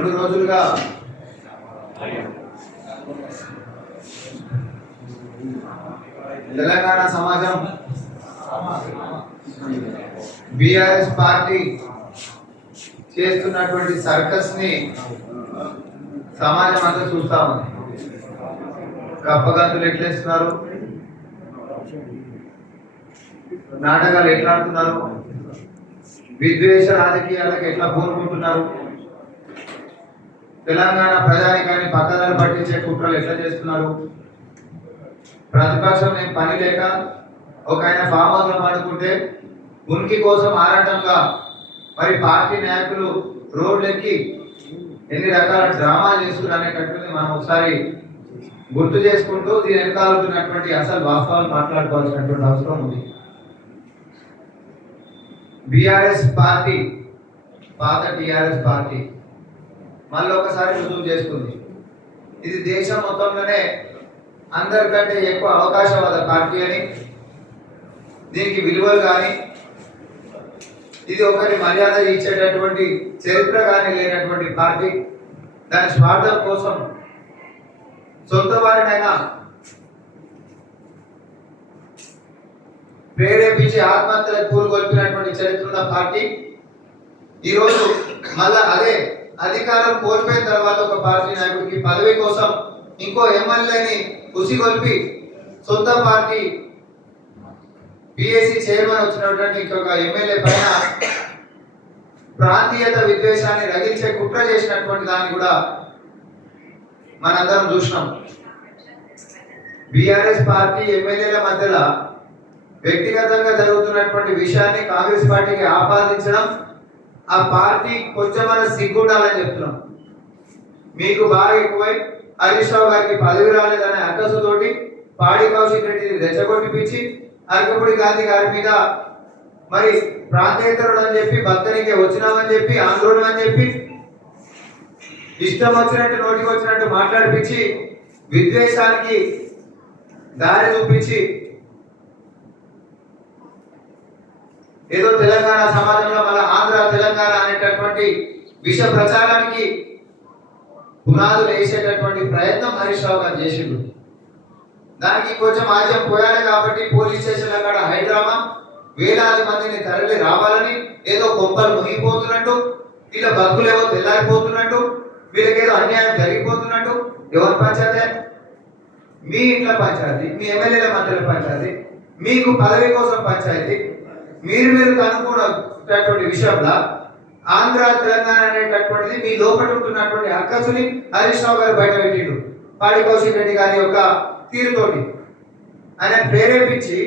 2 రోజులుగా తెలంగాణ సమాజం BRS party చేస్తున్నటువంటి సర్కస్ ని సమాజం అంతా చూస్తా ఉంది. కప్పగంతులు ఎట్లేస్తున్నారు, నాటకాలు ఎట్లా ఆడుతున్నారు, విద్వేష రాజకీయాలకు ఎట్లా పూనుకుంటున్నారు, తెలంగాణ ప్రజానికాన్ని పక్కదారి పట్టించే కుట్రలు ఎట్లా చేస్తున్నారు. ప్రతిపక్షం నేను పని లేక ఒక ఆయన ఫామ్ హౌస్ లో పడుకుంటే ఉనికి కోసం ఆరాటంగా మరి పార్టీ నాయకులు రోడ్లెక్కి ఎన్ని రకాల డ్రామాలు చేస్తున్నారు అనేటటువంటి మనం ఒకసారి గుర్తు చేసుకుంటూ దీని వెనకాలన్నటువంటి అసలు వాస్తవాలు మాట్లాడుకోవాల్సినటువంటి అవసరం ఉంది. బీఆర్ఎస్ పార్టీ, పాత టీఆర్ఎస్ పార్టీ మళ్ళీ ఒకసారి రుజువు చేసుకుంది. ఇది దేశం మొత్తంలోనే అందరికంటే ఎక్కువ అవకాశవాద పార్టీ అని, దీనికి విలువలు కానీ ఇది ఒకరి మర్యాద ఇచ్చేటటువంటి చరిత్ర కానీ లేనటువంటి పార్టీ. దాని స్వార్థం కోసం సొంత వారినైనా ప్రేరేపించి ఆత్మహత్యలకు పూనుకొల్పినటువంటి చరిత్ర ఉన్న పార్టీ ఈరోజు మళ్ళా అదే అధికారం కోల్పోయిన తర్వాత ఒక పార్టీ నాయకుడికి పదవి కోసం ఇంకో ఎమ్మెల్యేని ఉసిగొల్పి సొంత పార్టీ పిఎస్సి చైర్మన్ వచ్చినటువంటి ఇంకొక ఎమ్మెల్యే పైన ప్రాంతీయత విద్వేషాన్ని రగిల్చే కుట్ర చేసినటువంటి దాన్ని కూడా మనందరం చూసినాం. బీఆర్ఎస్ పార్టీ ఎమ్మెల్యేల మధ్యలో వ్యక్తిగతంగా జరుగుతున్నటువంటి విషయాన్ని కాంగ్రెస్ పార్టీకి ఆపాదించడం, ఆ పార్టీ కొంచెమన్నా సిగ్గుండాలని చెప్తున్నాం. మీకు బాగా ఎక్కువై హరీష్ రావు గారికి పదవి రాలేదనే అక్కసుతోటి పాడి కౌశిక్ రెడ్డిని రెచ్చగొట్టిపించి అరకపూడి గాంధీ గారి మీద మరి ప్రాంతేతరుడు అని చెప్పి భక్తనికి వచ్చినామని చెప్పి ఆందోళన అని చెప్పి ఇష్టం వచ్చినట్టు నోటికి వచ్చినట్టు మాట్లాడిపించి విద్వేషానికి దారి చూపించి ఏదో తెలంగాణ సమాజంలో మన ఆంధ్ర తెలంగాణ అనేటటువంటి విష ప్రచారానికి పునాదులు వేసేటటువంటి ప్రయత్నం హరీష్ రావు గారు చేసిండు. దానికి కొంచెం ఆజ్యం పోయాలి కాబట్టి పోలీస్ స్టేషన్ అక్కడ హైడ్రామా వేలాది మందిని తరలి రావాలని, ఏదో కొంపలు మునిగిపోతున్నట్టు, వీళ్ళ బతుకులేవో తెల్లారిపోతున్నట్టు, వీళ్ళకేదో అన్యాయం జరిగిపోతున్నట్టు. ఎవరి పంచాయతీ? మీ ఇంట్లో పంచాయతీ, మీ ఎమ్మెల్యేల మధ్యలో పంచాయతీ, మీకు పదవి కోసం పంచాయతీ. మీరు కనుక్కున్నటువంటి విషయంలో ఆంధ్ర తెలంగాణ అనేటటువంటిది మీ లోపల ఉంటున్నటువంటి అక్కసుని హరీష్ రావు గారు బయట పెట్టిండు. పాడి కౌశిక్ రెడ్డి గారి యొక్క తీరుతోటి ఆయన ప్రేరేపించి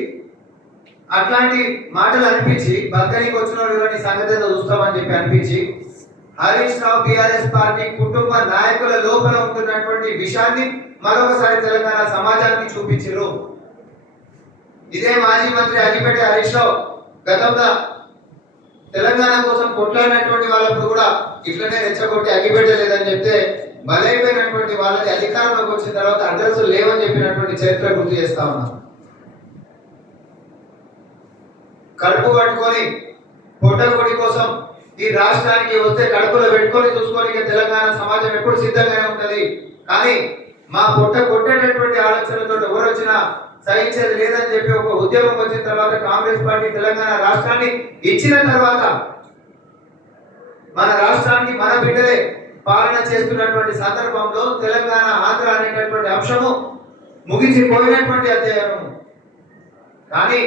అట్లాంటి మాటలు అనిపించి బద్దరికి వచ్చిన సంగతి చూస్తామని చెప్పి అనిపించి హరీష్ రావు బీఆర్ఎస్ పార్టీ కుటుంబ నాయకుల లోపల ఉంటున్నటువంటి విషయాన్ని మరొకసారి తెలంగాణ సమాజానికి చూపించారు. ఇదే మాజీ మంత్రి అగిపెట్టి హరీష్ రావు గతంలో తెలంగాణ కోసం కొట్లాడినటువంటి వాళ్ళప్పుడు కూడా ఇట్లనే రెచ్చగొట్టి అగిపెట్టలేదని చెప్తే బలైపోయినటువంటి వాళ్ళని అధికారంలోకి వచ్చిన తర్వాత అడ్రస్లు లేవని చెప్పినటువంటి చరిత్ర గుర్తు చేస్తా ఉన్నా. కడుపు పట్టుకొని పొట్టకొడి కోసం ఈ రాష్ట్రానికి వస్తే కడుపులో పెట్టుకొని చూసుకొని తెలంగాణ సమాజం ఎప్పుడు సిద్ధంగానే ఉంటది. కానీ మా పొట్ట కొట్టేటటువంటి ఆలోచనలతో ఎవరు వచ్చినా సహించేది లేదని చెప్పి ఒక ఉద్యమం వచ్చిన తర్వాత కాంగ్రెస్ పార్టీ తెలంగాణ రాష్ట్రాన్ని ఇచ్చిన తర్వాత మన రాష్ట్రానికి మన బిడ్డలే పాలన చేస్తున్నటువంటి సందర్భంలో తెలంగాణ ఆంధ్ర అనేటటువంటి అంశము ముగిసిపోయినటువంటి అధ్యాయము. కానీ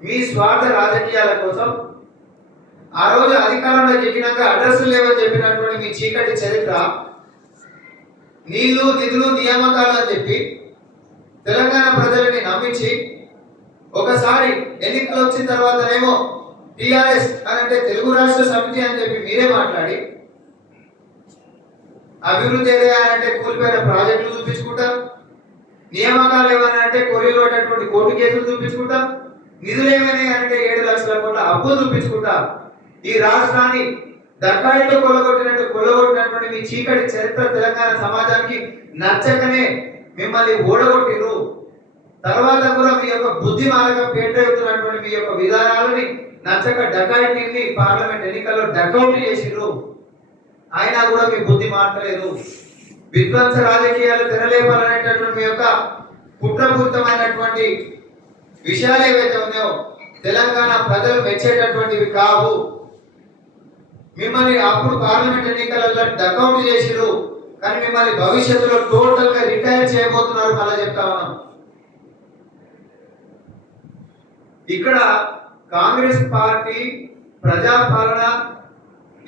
మీ స్వార్థ రాజకీయాల కోసం ఆ రోజు అధికారంలో చెప్పినాక అడ్రస్లు లేవని చెప్పినటువంటి మీ చీకటి చరిత్ర, నీళ్లు నిధులు నియామకాలు అని చెప్పి తెలంగాణ ప్రజలని నమ్మించి ఒకసారి ఎన్నికలు వచ్చిన తర్వాతనేమో టిఆర్ఎస్ అంటే తెలుగు రాష్ట్ర సమితి అని చెప్పి మీరే మాట్లాడి అభివృద్ధి ఏదంటే కూలిపోయిన ప్రాజెక్టులు చూపించుకుంటాం, నియామకాలు ఏమైనా అంటే కొరియలో కోర్టు కేసులు చూపించుకుంటాం, నిధులు ఏమైనా అంటే 7 లక్షల కోట్ల అప్పు చూపించుకుంటాం. ఈ రాష్ట్రాన్ని దక్కాయితో కొలగొట్టినటువంటి మీ చీకటి చరిత్ర తెలంగాణ సమాజానికి నచ్చకనే మిమ్మల్ని ఓడగొట్టిరు. తర్వాత కూడా మీ యొక్క బుద్ధి మార్గం పేటవుతున్నటువంటి మీ యొక్క విధానాలని నచ్చక డకాయిటీని పార్లమెంట్ ఎన్నికల్లో డకౌట్ చేసిరు. అయినా కూడా మీ బుద్ధి మారలేదు. విధ్వంస రాజకీయాలు తెరలేపాలనేటటువంటి మీ యొక్క కుట్రపూరితమైనటువంటి విషయాలు ఏవైతే ఉన్నాయో తెలంగాణ ప్రజలు మెచ్చేటటువంటివి కావు. మిమ్మల్ని అప్పుడు పార్లమెంట్ ఎన్నికలలో డకౌట్ చేసిరు, కానీ మిమ్మల్ని భవిష్యత్తులో టోటల్ గా రిటైర్ చేయబోతున్నారు. మళ్ళీ చెప్తా ఉన్నాం, ఇక్కడ కాంగ్రెస్ పార్టీ ప్రజాపాలన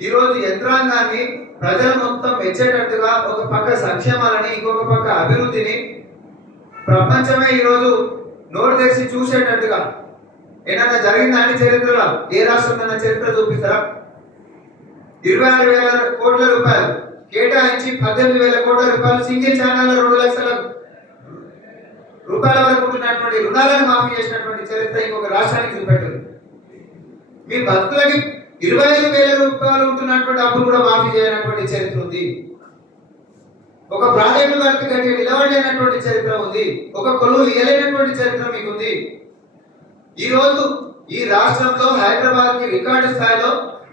ఈరోజు యంత్రాంగాన్ని ప్రజలు మొత్తం మెచ్చేటట్టుగా ఒక పక్క సంక్షేమాలని ఇంకొక పక్క అభివృద్ధిని ప్రపంచమే ఈరోజు నోరు తెరిచి చూసేటట్టుగా ఏదైనా జరిగిందని చరిత్రలో ఏ రాష్ట్రంలో చరిత్ర చూపిస్తారా? 26,000 కోట్ల రూపాయలు కేటాయించి 18,000 కోట్ల రూపాయలు సింగిల్ ఛానల్ 2 లక్షల రూపాయల వరకు ఉంటున్నటువంటి రుణాలను మాఫీ చేసినటువంటి చరిత్ర ఇంకొక రాష్ట్రానికి చూపెట్టదు. మీ భక్తులకి 25,000 రూపాయలు ఉంటున్నటువంటి అప్పులు కూడా మాఫీ చేయనటువంటి చరిత్ర ఉంది. ఒక ప్రాజెక్టు వర్క్ కట్టి నిలబడలేనటువంటి చరిత్ర ఉంది. ఒక కొలువు ఇయ్యలేనటువంటి చరిత్ర మీకు ఉంది. ఈ రోజు ఈ రాష్ట్రంలో హైదరాబాద్ కి రికార్డు స్థాయిలో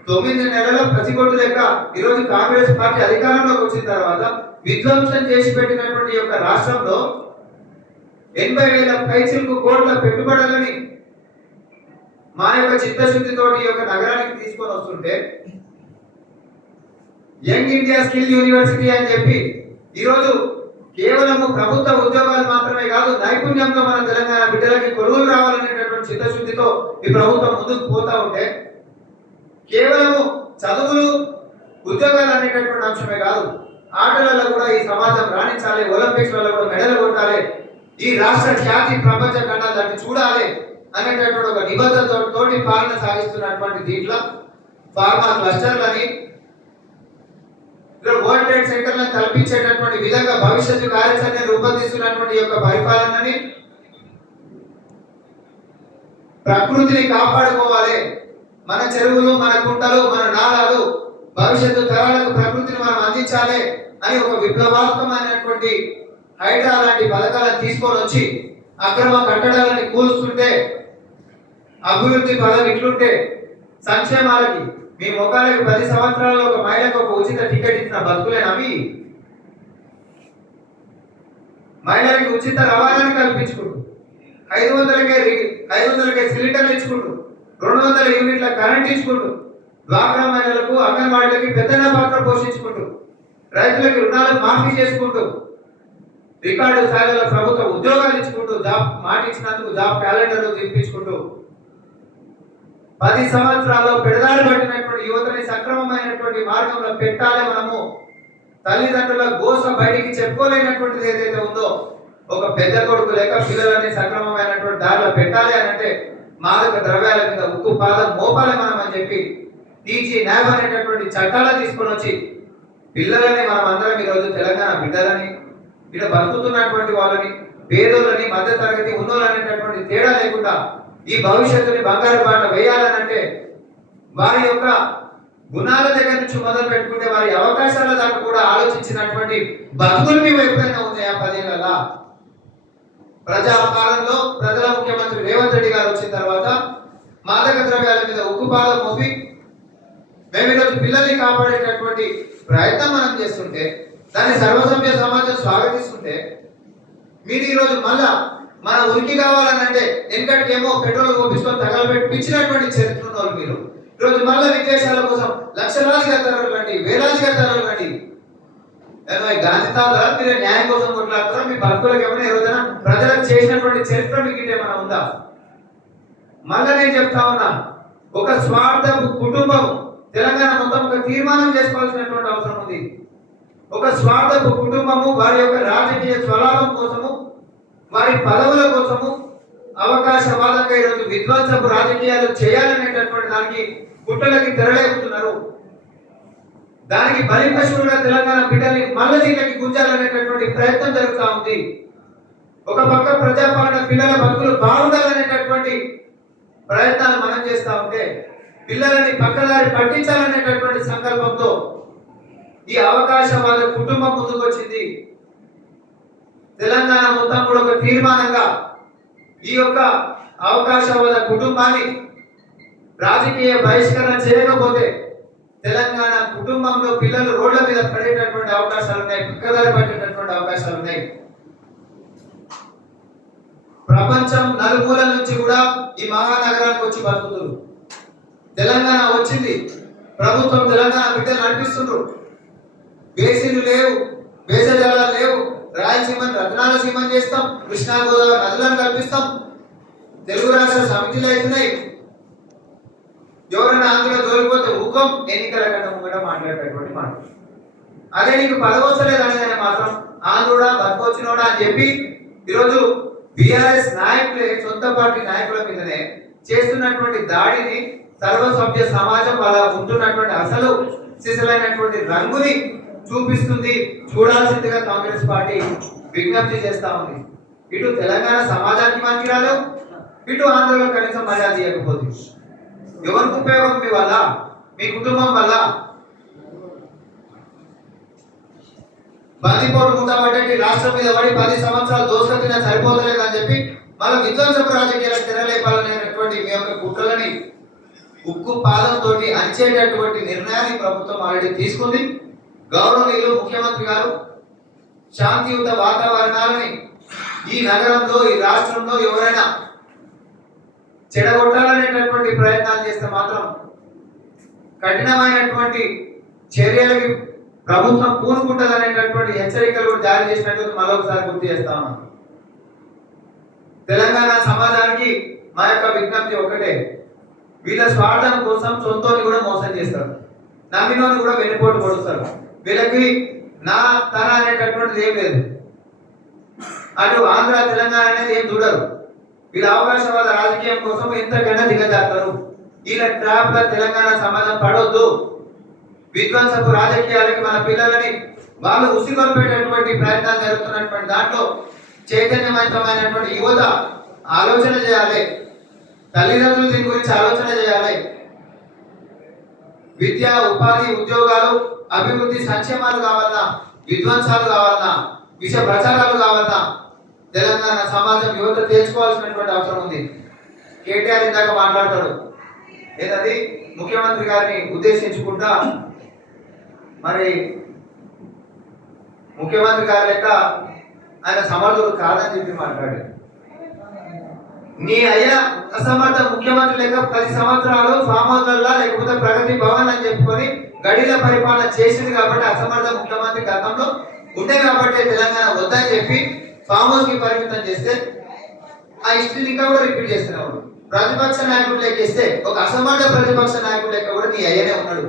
9 నెలల ప్రతికొట్టు లెక్క ఈ రోజు కాంగ్రెస్ పార్టీ అధికారంలోకి వచ్చిన తర్వాత విధ్వంసం చేసి పెట్టినటువంటి యొక్క రాష్ట్రంలో 80,000 పైచిలకు కోట్ల పెట్టుబడులని మా యొక్క చిత్తశుద్ధితోటి ఈ యొక్క నగరానికి తీసుకొని వస్తుంటే యంగ్ ఇండియా స్కిల్ యూనివర్సిటీ అని చెప్పి ఈరోజు కేవలము ప్రభుత్వ ఉద్యోగాలు మాత్రమే కాదు, నైపుణ్యంతో మన తెలంగాణ బిడ్డలకి కొలువులు రావాలనేటటువంటి చిత్తశుద్ధితో ఈ ప్రభుత్వం ముందుకు పోతా ఉంటే కేవలము చదువులు ఉద్యోగాలు అనేటటువంటి అంశమే కాదు, ఆటలలో కూడా ఈ సమాజం రాణించాలి, ఒలింపిక్స్ లలో కూడా మెడల్ కొట్టాలి, ఈ రాష్ట్ర ఖ్యాతి ప్రపంచ ఖండాలు దాన్ని చూడాలి అనేటటువంటి ఒక నిబద్ధతతోటి పాలన సాగిస్తున్నటువంటి దీంట్లో ఫార్మా క్లస్టర్లని వరల్డ్ ట్రేడ్ సెంటర్లను కల్పించేటటువంటి విధంగా భవిష్యత్తు కార్యాచరణ రూపొందిస్తున్నటువంటి యొక్క పరిపాలనని ప్రకృతిని కాపాడుకోవాలి, మన చెరువులు, మన కుంటలు, మన నాళాలు భవిష్యత్తు తరాలకు ప్రకృతిని మనం అందించాలి అని ఒక విప్లవాత్మకమైనటువంటి హైడ్రా లాంటి పథకాలను తీసుకొని వచ్చి అక్రమ కట్టడాలని కూల్స్తుంటే అభివృద్ధి పదవి ఇట్లుంటే సంక్షేమాలకి మీ ముఖాలకి 10 సంవత్సరాల్లో ఒక మహిళకు ఒక ఉచిత టికెట్ ఇచ్చిన బతుకులేనవి మహిళలకు ఉచిత రవాణాని కల్పించుకుంటూ 500కే సిలిండర్లు ఇచ్చుకుంటూ 200 యూనిట్ల కరెంట్ ఇచ్చుకుంటూ డ్వాక్రా మహిళలకు అంగన్వాడీలకి పెద్దన పాత్ర పోషించుకుంటూ రైతులకు రుణాలు మాఫీ చేసుకుంటూ రికార్డు స్థాయిలో ప్రభుత్వ ఉద్యోగాలు ఇచ్చుకుంటూ జాబ్ మాట ఇచ్చినందుకు జాబ్ క్యాలెండర్లు తిప్పించుకుంటూ 10 సంవత్సరాల్లో పెడదారి పట్టినటువంటి యువతని సక్రమమైనటువంటి మార్గంలో పెట్టాలి. మనము తల్లిదండ్రుల గోస బయటికి చెప్పుకోలేనటువంటిది ఏదైతే ఉందో ఒక పెద్ద కొడుకు లేక పిల్లలని సక్రమమైనటువంటి దారిలో పెట్టాలి అని అంటే మాదక ద్రవ్యాల మీద ఉక్కు పాదం మోపాలి మనం అని చెప్పి టీజీ న్యాబ్ అనేటటువంటి చట్టాలను తీసుకొని వచ్చి పిల్లలని మనం అందరం ఈరోజు తెలంగాణ బిడ్డలని ఇక్కడ బతుకుతున్నటువంటి వాళ్ళని పేదోళ్ళని మధ్య తరగతి ఉన్నోళ్ళు అనేటటువంటి తేడా లేకుండా ఈ భవిష్యత్తుని బంగారు బాట వేయాలనంటే వారి యొక్క గుణాల దగ్గర నుంచి మొదలు పెట్టుకుంటే వారి అవకాశాల దాకా కూడా ఆలోచించినటువంటి బతుకులు మీ ఎప్పుడైనా ఉన్నాయా? 10 ఏళ్ళ ప్రజాపాలనలో ప్రజల ముఖ్యమంత్రి రేవంత్ రెడ్డి గారు వచ్చిన తర్వాత మాదక ద్రవ్యాల మీద ఉక్కుపాదం మోపి మేము ఈరోజు పిల్లల్ని కాపాడేటటువంటి ప్రయత్నం మనం చేస్తుంటే దాన్ని సర్వసభ్య సమాజం స్వాగతిస్తుంటే మీరు ఈరోజు మళ్ళా మన ఉనికి కావాలనంటే వెనకటికేమో పెట్రోల్ కోపించుకొని తగలబెట్టి పిచ్చినటువంటి చరిత్ర ఉన్నవాళ్ళు మీరు ఈరోజు మళ్ళా విదేశాల కోసం లక్షలాదిగా తరలండి, వేలాదిగా తరలండి. గాంధీ తాత మీరు న్యాయం కోసం కొట్లాడతారా? మీ భక్తులకు ఏమైనా రోజున ప్రజలకు చేసినటువంటి చరిత్ర మీకు ఏమైనా ఉందా? మళ్ళా నేను చెప్తా ఉన్నా, ఒక స్వార్థపు కుటుంబం తెలంగాణ మొత్తం ఒక తీర్మానం చేసుకోవాల్సినటువంటి అవసరం ఉంది. ఒక స్వార్థపు కుటుంబము వారి యొక్క రాజకీయ స్వలాభం కోసము, వారి పదవుల కోసము అవకాశవాదంగా ఈరోజు విధ్వంసపు రాజకీయాలు చేయాలనేటటువంటి దానికి పుట్టలకి తెరలేపుతున్నారు. దానికి బలిపశువులుగా తెలంగాణ బిడ్డల్ని మళ్ళీ దీనికి గుంజాలనేటటువంటి ప్రయత్నం జరుగుతూ ఉంది. ఒక పక్క ప్రజాపాలన పిల్లల బతుకులు బాగుండాలనేటటువంటి ప్రయత్నాలు మనం చేస్తూ ఉంటే పిల్లలని పక్కదారి పట్టించాలనేటటువంటి సంకల్పంతో ఈ అవకాశవాద కుటుంబం ముందుకు వచ్చింది. తెలంగాణ మొత్తం కూడా ఒక తీర్మానంగా ఈ యొక్క అవకాశవాద కుటుంబాన్ని రాజకీయ బహిష్కరణ చేయకపోతే తెలంగాణ కుటుంబంలో పిల్లలు రోడ్ల మీద పడేటటువంటి అవకాశాలు ఉన్నాయి, పక్కదారి పట్టేటటువంటి అవకాశాలు ఉన్నాయి. ప్రపంచం నలుమూలల నుంచి కూడా ఈ మహానగరానికి వచ్చి బతుకుతున్నారు. తెలంగాణ వచ్చింది, ప్రభుత్వం తెలంగాణ బిడ్డలు నడిపిస్తున్నారు. బేసిన్లు లేవు, బేసజలాలు లేవు, రాయలసీమను రత్నాల సీమని చేస్తాం, కృష్ణా గోదావరి నదులను కల్పిస్తాం, తెలుగు రాష్ట్ర సమితిలు అవుతున్నాయి. ఎవరైనా అందులో జోలిపోతే ఊకం, ఎన్నికల కన్నా ముంగట మాట్లాడేటటువంటి మాట. అదే నీకు పదవసలేదు అనేది మాత్రం ఆంధ్రుడా బతకొచ్చినోడా అని చెప్పి ఈరోజు బిఆర్ఎస్ నాయకులే సొంత పార్టీ నాయకుల మీదనే చేస్తున్నటువంటి దాడిని సర్వసభ్య సమాజం వాళ్ళ ఉంటున్నటువంటి అసలు సిసలైనటువంటి రంగుని చూపిస్తుంది. చూడాల్సిందిగా కాంగ్రెస్ పార్టీ విజ్ఞప్తి చేస్తా ఉంది. ఇటు తెలంగాణ సమాజానికి మనకి రాలేవు, ఇటు ఆంధ్రలో కనీసం మర్యాద ఇవ్వకపోతే ఎవరికి ఉపయోగం? మీ వల్ల, మీ కుటుంబం వల్ల. బందిపోటు ఉంటామంటే రాష్ట్రం మీద పడి 10 సంవత్సరాలు దోసుకొచ్చినా సరిపోతలేదు అని చెప్పి మళ్ళీ విధ్వంసపు రాజకీయాలకు తెరలేపాలనేటువంటి మీ యొక్క కుట్రలని ఉక్కు పాదంతో అంచేటటువంటి నిర్ణయాన్ని ప్రభుత్వం ఆల్రెడీ తీసుకుంది. గౌరవనీయులు ముఖ్యమంత్రి గారు శాంతియుత వాతావరణాలని ఈ నగరంలో, ఈ రాష్ట్రంలో ఎవరైనా చెడగొట్టాలనేటటువంటి ప్రయత్నాలు చేస్తే మాత్రం కఠినమైనటువంటి చర్యలకి ప్రభుత్వం పూనుకుంటుందనేటటువంటి హెచ్చరికలు కూడా జారీ చేసినట్టు మరొకసారి గుర్తు చేస్తా ఉన్నాం. తెలంగాణ సమాజానికి మా యొక్క విజ్ఞప్తి ఒకటే, వీళ్ళ స్వార్థం కోసం సొంతోని కూడా మోసం చేస్తారు, నమ్మినోని కూడా వెన్నుపోటు పొడుస్తారు. వీళ్ళకి నా తన అనేటటువంటిది ఏం లేదు. అటు ఆంధ్ర తెలంగాణ అనేది ఏం చూడరు. వీళ్ళ అవకాశవాద రాజకీయం కోసం ఎంతకైనా దిగజారుతారు. వీళ్ళ ట్రాప్ గా తెలంగాణ సమాజం పడొద్దు. విధ్వంసపు రాజకీయాలకి మన పిల్లలని వాళ్ళు ఉసిగొల్పేటటువంటి ప్రయత్నాలు జరుగుతున్నటువంటి దాంట్లో చైతన్యవంతమైనటువంటి యువత ఆలోచన చేయాలి. తల్లిదండ్రులు దీని గురించి ఆలోచన చేయాలి. విద్య, ఉపాధి, ఉద్యోగాలు, అభివృద్ధి, సంక్షేమాలు కావాలన్నా, విధ్వంసాలు కావాలన్నా, విష ప్రచారాలు కావాలన్నా తెలంగాణ సమాజం యువత తెలుసుకోవాల్సినటువంటి అవసరం ఉంది. కేటీఆర్ ఇందాక మాట్లాడతాడు, ఏదది ముఖ్యమంత్రి గారిని ఉద్దేశించుకుంటా, మరి ముఖ్యమంత్రి గారి లెక్క ఆయన సమర్థుడు కాదని చెప్పి మాట్లాడాడు. నీ అయ్యా అసమర్థ ముఖ్యమంత్రి లెక్క 10 సంవత్సరాలు ఫామ్ హౌస్లలో లేకపోతే ప్రగతి భవన్ అని చెప్పుకొని గడిల పరిపాలన చేసింది కాబట్టి అసమర్థ ముఖ్యమంత్రి గతంలో ఉండే కాబట్టి తెలంగాణ వద్దని చెప్పి ఫామ్ హౌస్ కి పరిమితం చేస్తే ఆ హిస్టరీని ఇంకా కూడా రిపీట్ చేస్తున్నాడు. ప్రతిపక్ష నాయకుడు లెక్కిస్తే ఒక అసమర్థ ప్రతిపక్ష నాయకుడు లెక్క కూడా నీ అయ్యనే ఉన్నాడు.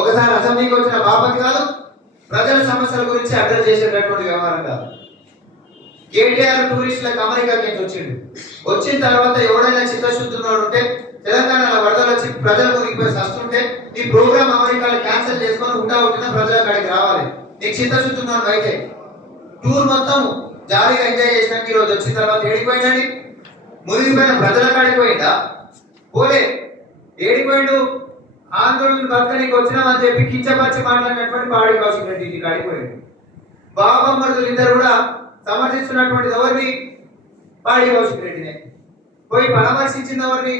ఒకసారి అసెంబ్లీకి వచ్చిన బాపతి కాదు, ప్రజల సమస్యల గురించి అడ్రస్ చేసేటటువంటి వ్యవహారం కాదు. కేటీఆర్ టూరిస్టులకు అమెరికాకి వచ్చిండు. వచ్చిన తర్వాత ఎవడైనా చిత్తశుద్ధి ఉన్నాడు ఉంటే తెలంగాణలో వరదలు వచ్చి ప్రజల మునిగిపోయి వస్తుంటే నీ ప్రోగ్రామ్ అమెరికాలో క్యాన్సిల్ చేసుకొని ఉంటున్న ప్రజల కాడికి రావాలి. నీకు చిత్తశుద్ధి ఉన్నాడు అయితే టూర్ మొత్తం జాలీగా ఎంజాయ్ చేసినాక ఈ రోజు వచ్చిన తర్వాత ఏడిపోయిందండి? మునిగిపోయిన ప్రజల కాడికి పోయిందా? పోలే. ఏడిపోయిండు? ఆందోళన బతకనికి వచ్చినామని చెప్పి కించపరిచి మాట్లాడినటువంటి పాడి కౌశిక్ రెడ్డి ఇంటికి ఆడిపోయింది. బాబమ్మరుదులు ఇద్దరు కూడా సమర్థిస్తున్నటువంటి ఎవరిని? పాడి కౌశిక్ రెడ్డినే. పోయి పరామర్శించిన ఎవరిని?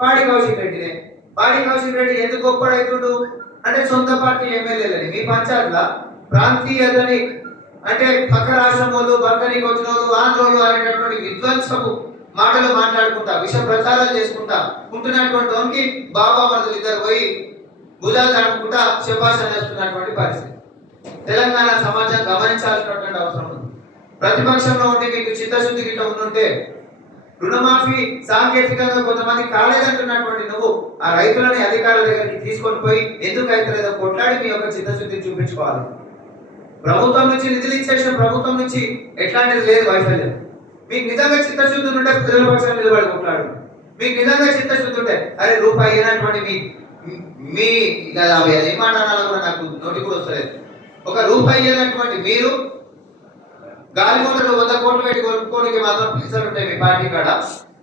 పాడి కౌశిక్ రెడ్డినే. పాడి కౌశిక్ రెడ్డి ఎందుకు గొప్పడవుతుడు అంటే సొంత పార్టీ ఎమ్మెల్యేలని మీ పంచాయతీల ప్రాంతీయతని అంటే పక్క రాష్ట్రం వాళ్ళు, బతకనికి వచ్చిన వాళ్ళు, ఆంధ్రోలు అనేటటువంటి విధ్వంసపు మాటలు మాట్లాడుకుంటా, విష ప్రచారాలు చేసుకుంటా ఉంటున్నటువంటి వానికి బాబా మరుదులు ఇద్దరు పోయి భుజాలు తడుపుకుంటా శుభాషణ చేస్తున్నటువంటి పరిస్థితి తెలంగాణ సమాజం గమనించాల్సినటువంటి అవసరం ఉంది. ప్రతిపక్షంలో ఉండి మీకు చిత్తశుద్ధి గిట్ట ఉండుంటే రుణమాఫీ సాంకేతికంగా కొంతమంది కాలేదంటున్నటువంటి నువ్వు ఆ రైతులని అధికారుల దగ్గరికి తీసుకొని పోయి ఎందుకు అవుతలేదో కొట్లాడి మీ యొక్క చిత్తశుద్ధిని చూపించుకోవాలి. ప్రభుత్వం నుంచి నిధులు ఇచ్చేసిన ప్రభుత్వం నుంచి ఎట్లాంటిది లేదు వైఫల్యం. మీకు నిజంగా చిత్తశుద్ధి ఉంటే ప్రజల పక్షాన్ని నిలబడి కొట్లాడు. మీకు నిజంగా చిత్తశుద్ధి ఉంటే అరే రూపాయి అయినటువంటి మీ ఏమాటనాలు కూడా నాకు నోటి కూడా వస్తలేదు. ఒక రూపాయి అయినటువంటి మీరు గాలి మూటలు 100 కోట్లు పెట్టి కొనుక్కోనికి మాత్రం పైసలు ఉంటాయి మీ పార్టీ కాడ.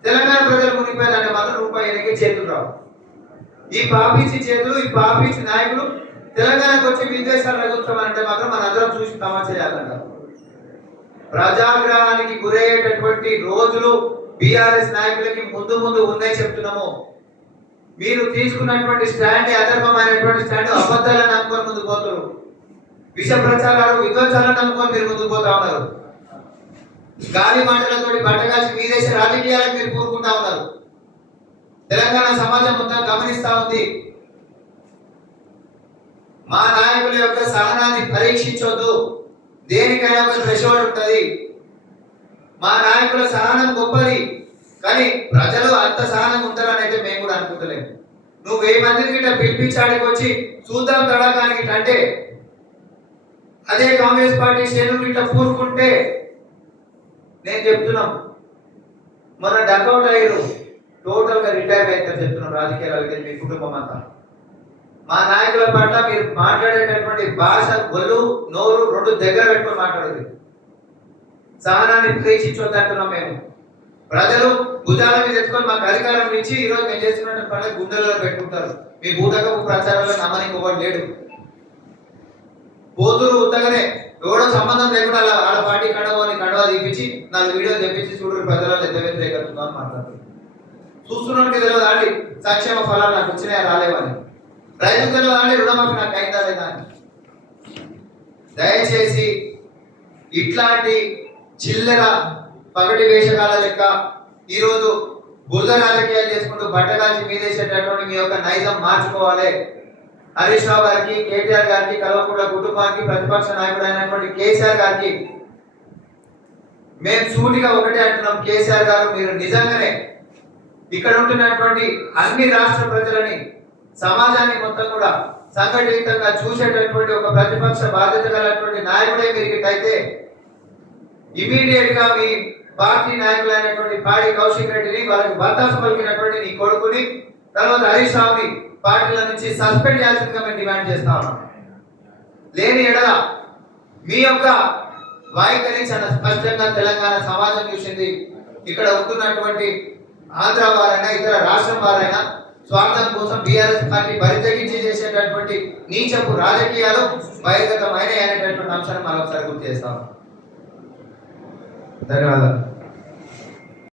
తెలంగాణ ప్రజలు మునిగిపోయారంటే మాత్రం రూపాయి ఎన్నికే చేతులు రావు. ఈ పాపిచ్చి చేతులు, ఈ పాపిచ్చి నాయకులు తెలంగాణకు వచ్చి విద్వేషాలు రగులుతామంటే మాత్రం మన అందరం చూసి తమాషా చేయాలంట. ప్రజాగ్రహానికి గురయ్యేటటువంటి రోజులు బీఆర్ఎస్ నాయకులకి ముందు ముందు ఉన్నాయి చెప్తున్నాము. మీరు తీసుకున్నటువంటి స్టాండ్ అధర్మమైనటువంటి స్టాండ్ అబద్ధాలను నమ్ముకొని ముందుకు పోతారు. విష ప్రచారాలు విధ్వంసాలను నమ్ముకొని మీరు ముందుకు పోతా ఉన్నారు. గాలి మాటలతో బట్టగాల్చి మీ దేశ రాజకీయాలకు మీరు కోరుకుంటా ఉన్నారు. తెలంగాణ సమాజం మొత్తం గమనిస్తా ఉంది. మా నాయకుల యొక్క సహనాన్ని పరీక్షించొద్దు. దేనికైనా ఒక థ్రెషోల్డ్ ఉంటుంది. మా నాయకుల సహనం గొప్పది, కానీ ప్రజలు అంత సహనంగా ఉంటారని అయితే మేము కూడా అనుకుంటలేము. నువ్వు 1000 మందిని గిట్ట పిలిపించాడికి వచ్చి చూద్దాం తడకానికి అంటే అదే కాంగ్రెస్ పార్టీ శ్రేణులు గిట్ట కూరుకుంటే నేను చెప్తున్నాం, మన డకౌట్ అయ్యారు, టోటల్ గా రిటైర్ అవుతారు చెప్తున్నాం. రాజకీయాలు మీ కుటుంబం అంతా మా నాయకుల పట్ల మీరు మాట్లాడేటటువంటి భాష, గొల్లు నోరు రెండు దగ్గర పెట్టుకొని మాట్లాడదు. సహనాన్ని పరీక్షించొద్దంటున్నాం మేము. ప్రజలు భుజాల మీద ఎత్తుకొని మాకు అధికారం ఇచ్చి ఈరోజు మేము చేస్తున్నటువంటి పనులు గుండెలలో పెట్టుకుంటారు. మీ బూటకపు ప్రచారంలో నమ్మనికి ఒకటి లేడు. పోతురు ఉత్తగానే ఎవడో సంబంధం లేకుండా వాళ్ళ పార్టీ కడవా తీపించి 4 వీడియోలు తెప్పించి చూడరు ప్రజలలో ఎంత వ్యతిరేకతుందో అని మాట్లాడుతారు. చూస్తున్నట్టు తెలియదు ఆడి సంక్షేమ ఫలాలు నాకు వచ్చినాయా రాలేవని, రైతు తెలియదు ఆడి రుణమాఫీ నాకు అయిందా లేదా అని. దయచేసి ఇట్లాంటి చిల్లర పగటి వేషకాల లెక్క ఈరోజు బురద రాజకీయాలు చేసుకుంటూ బట్టగాల్చి మీదేసేటటువంటి మీ యొక్క నైజం మార్చుకోవాలి. హరీష్ రావు గారికి, కేటీఆర్ గారికి, కల్వకుంట్ల కుటుంబానికి, ప్రతిపక్ష నాయకుడు అయినటువంటి కేసీఆర్ గారికి మేము సూటిగా ఒకటే అంటున్నాం. కేసీఆర్ గారు, మీరు నిజంగానే ఇక్కడ ఉంటున్నటువంటి అన్ని రాష్ట్ర ప్రజలని, సమాజాన్ని మొత్తం కూడా సంఘటితంగా చూసేటటువంటి ఒక ప్రతిపక్ష బాధ్యత కలిగినటువంటి నాయకుడే మీరు అయితే ఇమీడియట్ గా మీ పార్టీ నాయకులైనటువంటి పాడి కౌశిక్ రెడ్డిని, వాళ్ళకి బత్తాసు పలికినటువంటి నీ కొడుకుని, తర్వాత హరీష్ రావుని పార్టీల నుంచి సస్పెండ్ చేయాల్సిందిగా మేము డిమాండ్ చేస్తా ఉన్నాం. లేని ఎడల మీ యొక్క వైఖరి చాలా స్పష్టంగా తెలంగాణ సమాజం చూసింది. ఇక్కడ ఉంటున్నటువంటి ఆంధ్ర వారైనా ఇతర రాష్ట్రం వారైనా స్వార్థం కోసం బీఆర్ఎస్ పార్టీ బరితెగించి చేసేటటువంటి నీచపు రాజకీయాలు బహిర్గతమైన అనేటటువంటి అంశాన్ని మరొకసారి గుర్తు చేస్తాం. ధన్యవాదాలు.